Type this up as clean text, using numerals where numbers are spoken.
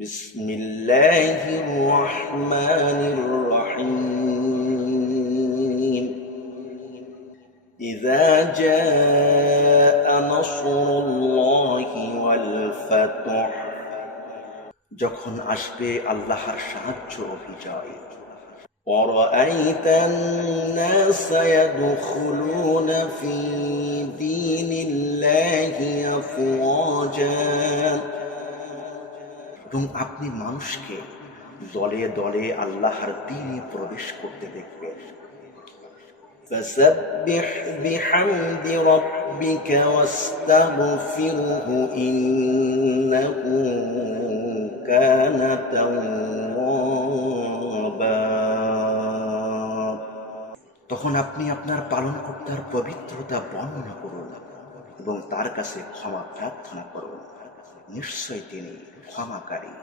بسم الله الرحمن الرحيم إذا جاء نصر الله والفتح যখন আসবে আল্লাহর সাহায্য ও বিজয় ورأيت الناس يدخلون في دين الله أفواجا এবং আপনি মানুষকে দলে দলে আল্লাহর দ্বীনে প্রবেশ করতে দেখবেন। فسبح بحمد ربك واستغفره إنه كان توابا তখন আপনি আপনার পালনকর্তার পবিত্রতা বর্ণনা করুন এবং তার কাছে ক্ষমা প্রার্থনা করুন, নিশ্চয় তিনি ক্ষমাকারী।